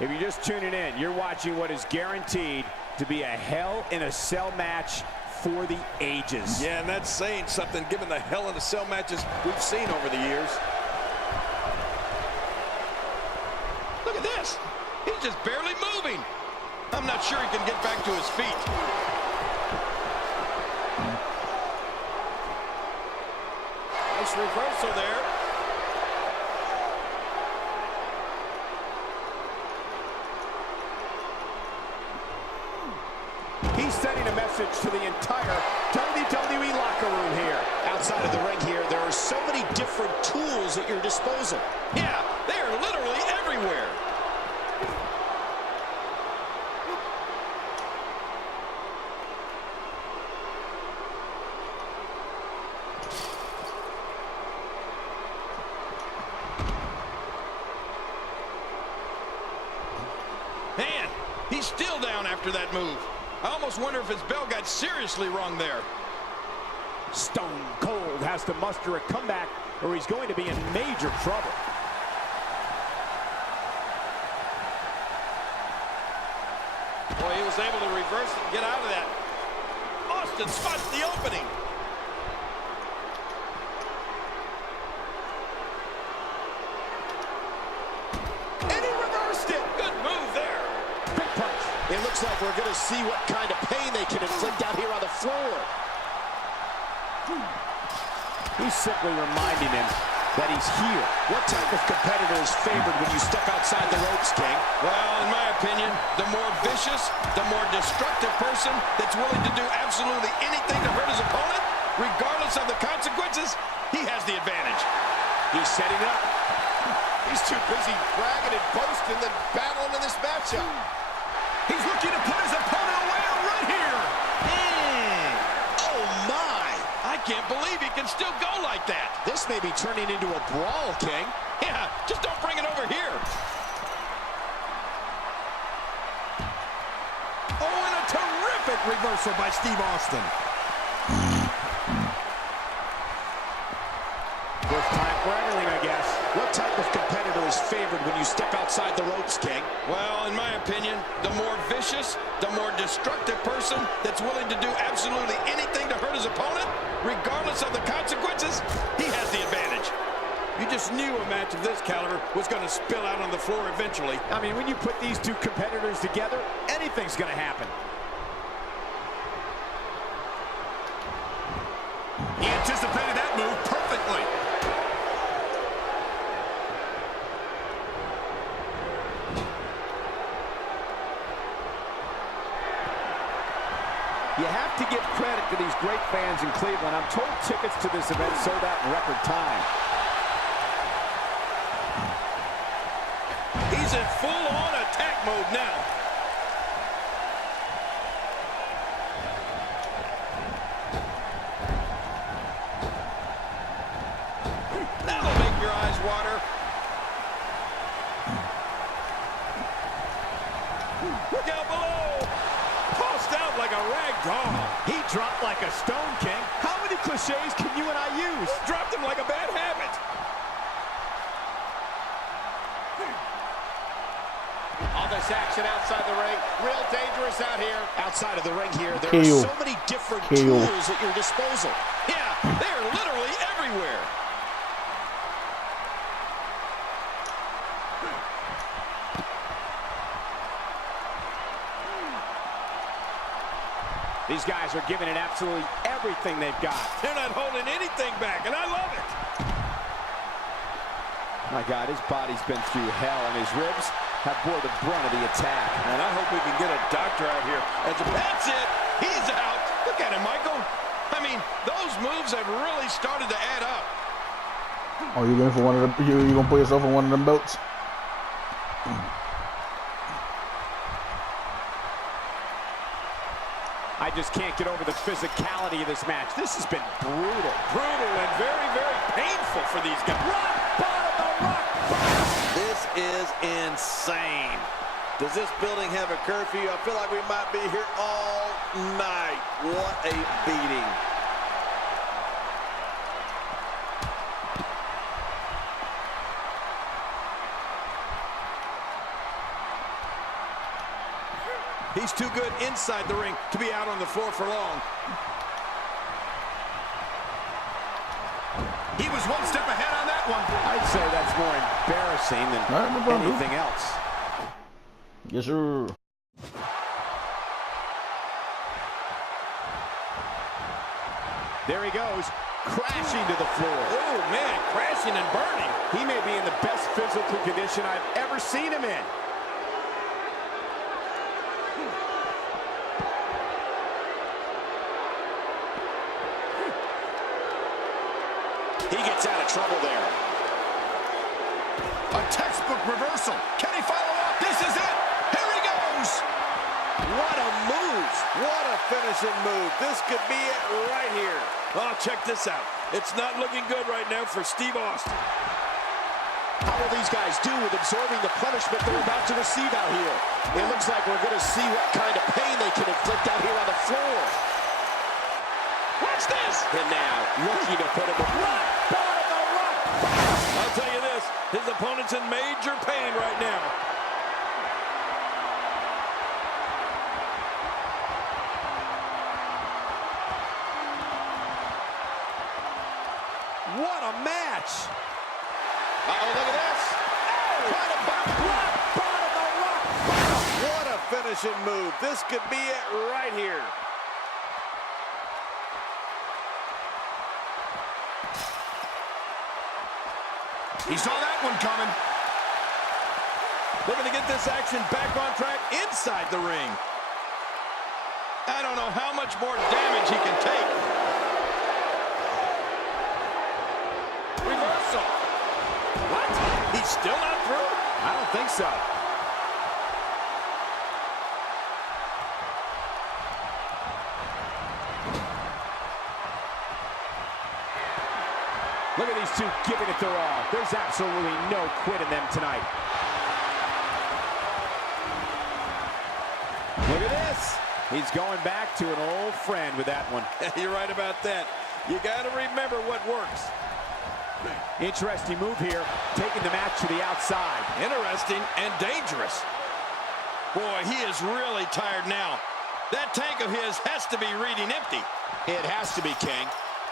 If you're just tuning in, you're watching what is guaranteed to be a Hell in a Cell match for the ages. Yeah, and that's saying something given the Hell in a Cell matches we've seen over the years. Look at this. He's just barely moving. I'm not sure he can get back to his feet. Nice reversal there. He's sending a message to the entire WWE locker room here. Outside of the ring here, there are so many different tools at your disposal. Yeah, they are literally everywhere. Man, he's still down after that move. I almost wonder if his bell got seriously wrong there. Stone Cold has to muster a comeback or he's going to be in major trouble. Boy, he was able to reverse it and get out of that. Austin spots the opening. And he reversed it. Good move there. Big punch. It looks like we're going to see what kind of pain they can inflict out here on the floor. He's simply reminding him that he's here. What type of competitor is favored when you step outside the ropes, King? Well, in my opinion, the more vicious, the more destructive person that's willing to do absolutely anything to hurt his opponent, regardless of the consequences, he has the advantage. He's setting it up. He's too busy bragging and boasting than battling in this matchup. He's looking to put his opponent away right here. Oh, my. I can't believe he can still go like that. This may be turning into a brawl, King. Yeah, just don't bring it over here. Oh, and a terrific reversal by Steve Austin. First time for everything, I guess. What type of competitor is favored when you step outside the ropes, King? Well, in my opinion, the more vicious, the more destructive person that's willing to do absolutely anything to hurt his opponent, regardless of the consequences, he has the advantage. You just knew a match of this caliber was going to spill out on the floor eventually. I mean, when you put these two competitors together, anything's going to happen. He anticipated that move perfectly. You have to give credit to these great fans in Cleveland. I'm told tickets to this event sold out in record time. He's in full-on attack mode now. That'll make your eyes water. Look out below. Tossed out like a rag doll. He dropped like a stone, King. How many cliches can you and I use? Dropped him like a bad habit. All this action outside the ring. Real dangerous out here. Outside of the ring here, there are so many different tools at your disposal. Yeah, they're literally everywhere. These guys are giving it absolutely everything they've got. They're not holding anything back, and I love it. My God, his body's been through hell, and his ribs have bore the brunt of the attack. And I hope we can get a doctor out here. That's it. He's out. Look at him, Michael. I mean, those moves have really started to add up. Oh, you going for one of the? You gonna put yourself on one of them belts? I just can't get over the physicality of this match. This has been brutal. Brutal and very, very painful for these guys. Rock bottom, the rock bottom. This is insane. Does this building have a curfew? I feel like we might be here all night. What a beating. He's too good inside the ring to be out on the floor for long. He was one step ahead on that one. I'd say that's more embarrassing than anything else. Yes, sir. There he goes, crashing to the floor. Oh, man, crashing and burning. He may be in the best physical condition I've ever seen him in. He gets out of trouble there. A textbook reversal. Can he follow up? This is it. Here he goes. What a move. What a finishing move. This could be it right here. Oh, check this out. It's not looking good right now for Steve Austin. How will these guys do with absorbing the punishment they're about to receive out here? It looks like we're going to see what kind of pain they can inflict out here on the floor. Watch this. And now, looking to put him away. I'll tell you this, his opponent's in major pain right now. What a match! Uh-oh, look at this. Trying to block bottom the rock. What a finishing move. This could be it right here. He saw that one coming. Looking to get this action back on track inside the ring. I don't know how much more damage he can take. Reversal. What? He's still not through? I don't think so. Look at these two giving it their all. There's absolutely no quit in them tonight. Look at this. He's going back to an old friend with that one. You're right about that. You got to remember what works. Interesting move here, taking the match to the outside. Interesting and dangerous. Boy, he is really tired now. That tank of his has to be reading empty. It has to be, King.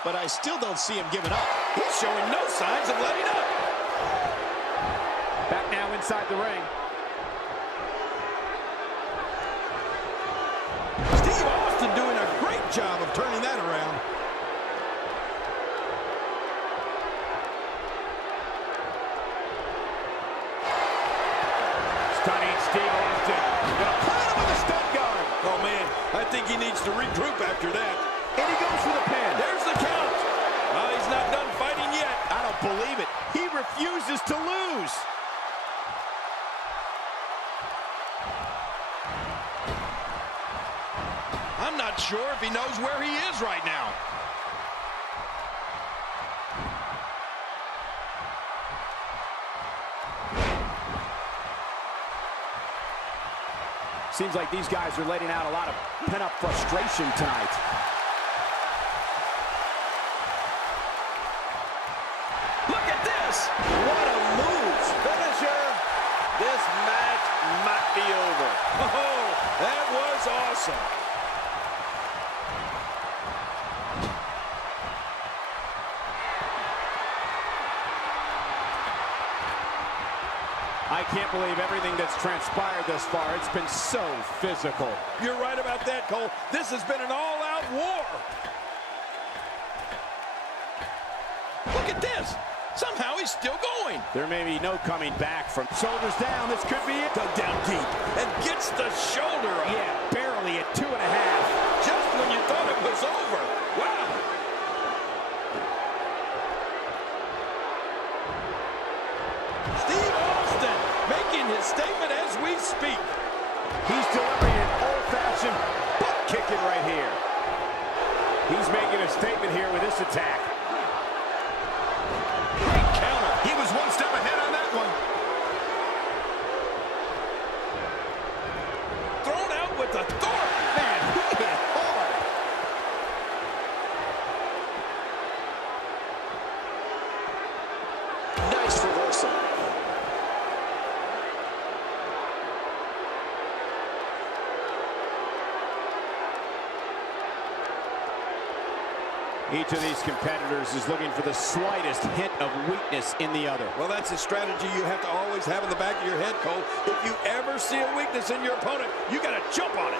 But I still don't see him giving up. He's showing no signs of letting up. Back now inside the ring. Steve Austin doing a great job of turning that around. Stunning Steve Austin. Gonna plant him with a stun gun. Oh, man, I think he needs to regroup after that. And he goes for the pin. There's the count. He's not done fighting yet. I don't believe it. He refuses to lose. I'm not sure if he knows where he is right now. Seems like these guys are letting out a lot of pent-up frustration tonight. Look at this. What a move. Finisher. This match might be over. Oh, that was awesome. I can't believe everything that's transpired thus far. It's been so physical. You're right about that, Cole. This has been an all-out war. Look at this. Somehow he's still going. There may be no coming back from shoulders down. This could be it. Dug down deep and gets the shoulder up. Yeah, barely at 2.5. Just when you thought it was over. Wow. Steve Austin making his statement as we speak. He's delivering an old-fashioned butt kicking right here. He's making a statement here with this attack. Great counter. He was one step ahead on that one. Thrown out with authority. Man, he hit hard. Nice reversal. Each of these competitors is looking for the slightest hint of weakness in the other. Well, that's a strategy you have to always have in the back of your head, Cole. If you ever see a weakness in your opponent, you got to jump on it.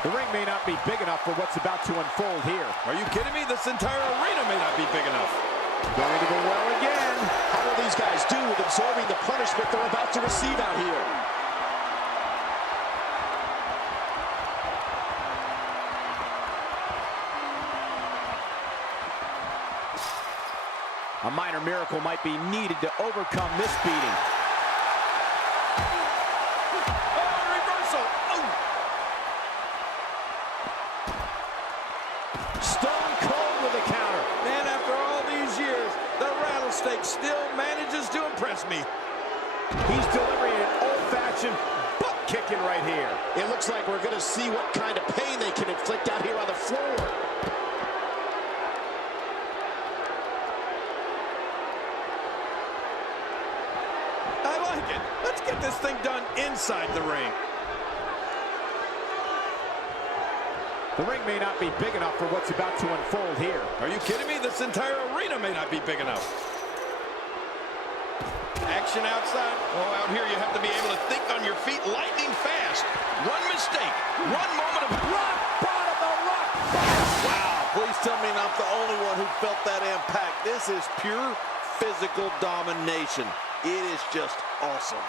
The ring may not be big enough for what's about to unfold here. Are you kidding me? This entire arena may not be big enough. Going to the well again. How will these guys do with absorbing the punishment they're about to receive out here? A minor miracle might be needed to overcome this beating. Oh, reversal. Oh. Stone Cold with a counter. Man, after all these years, the Rattlesnake still manages to impress me. He's delivering an old-fashioned butt kicking right here. It looks like we're going to see what kind of pain they can inflict out here on the floor. I like it. Let's get this thing done inside the ring. The ring may not be big enough for what's about to unfold here. Are you kidding me? This entire arena may not be big enough. Action outside. Oh, out here you have to be able to think on your feet lightning fast. One mistake, one moment of Rock bottom, the rock bottom. Wow, please tell me I'm the only one who felt that impact. This is pure physical domination. It is just awesome.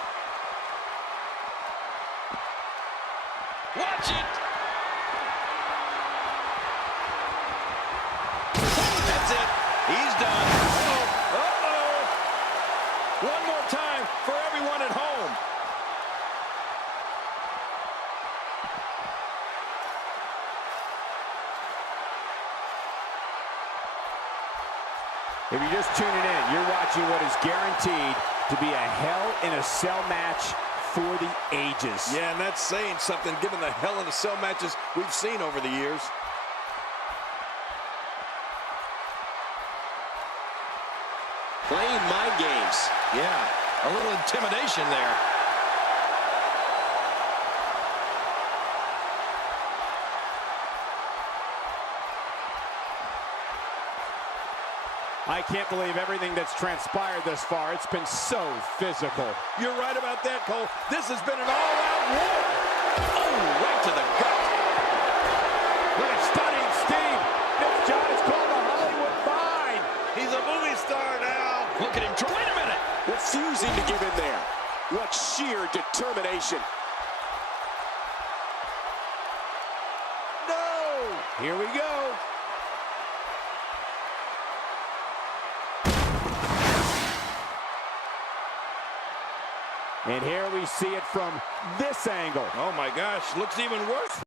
watch it. That's it. He's done. Uh-oh. One more time for everyone at home. If you're just tuning in, you're watching what is guaranteed to be a Hell in a Cell match for the ages. Yeah, and that's saying something given the Hell in a Cell matches we've seen over the years. Playing mind games. Yeah, a little intimidation there. I can't believe everything that's transpired thus far. It's been so physical. You're right about that, Cole. This has been an all-out war. Oh, right to the gut. What a stunning Steve. This John is called a Hollywood Vine. He's a movie star now. Look at him. Wait a minute. Refusing to give in there. What sheer determination. No. Here we go. And here we see it from this angle. Oh, my gosh. Looks even worse.